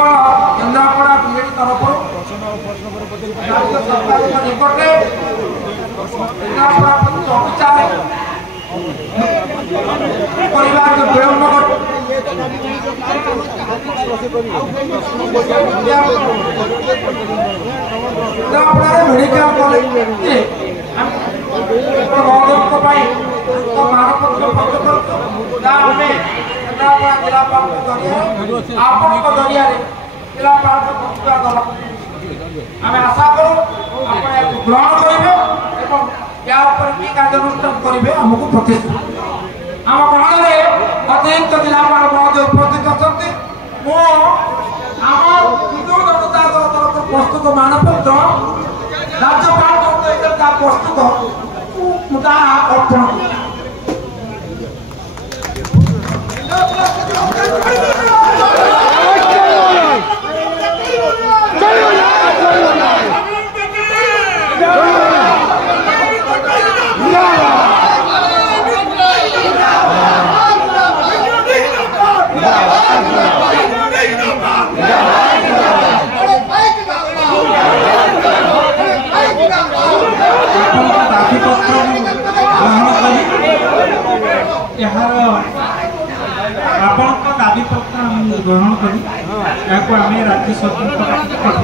Kendrapara BJD तरफ राज्य सरकार निकटे केन्द्रापड़ा प्रति अविचार परिवार के विलम्ब केन्द्रापड़ा मेडिकल कॉलेज मानपत्र केन्द्रापड़ा जिलापाल आपण जरिया जिलापाल आम आशा करूँ ग्रहण करेंगे या कार्यानुष्ठान करेंगे आमको प्रतिष्ठा आम ग्रहण में अतिरिक्त जिलापाल महोदय उपस्थित अच्छा हिंदू जनता दल तरफ प्रस्तुत मानपत्र राज्यपाल प्रस्तुत अर्पण आपण दाबी पत्र ग्रहण करी राज्य सरकार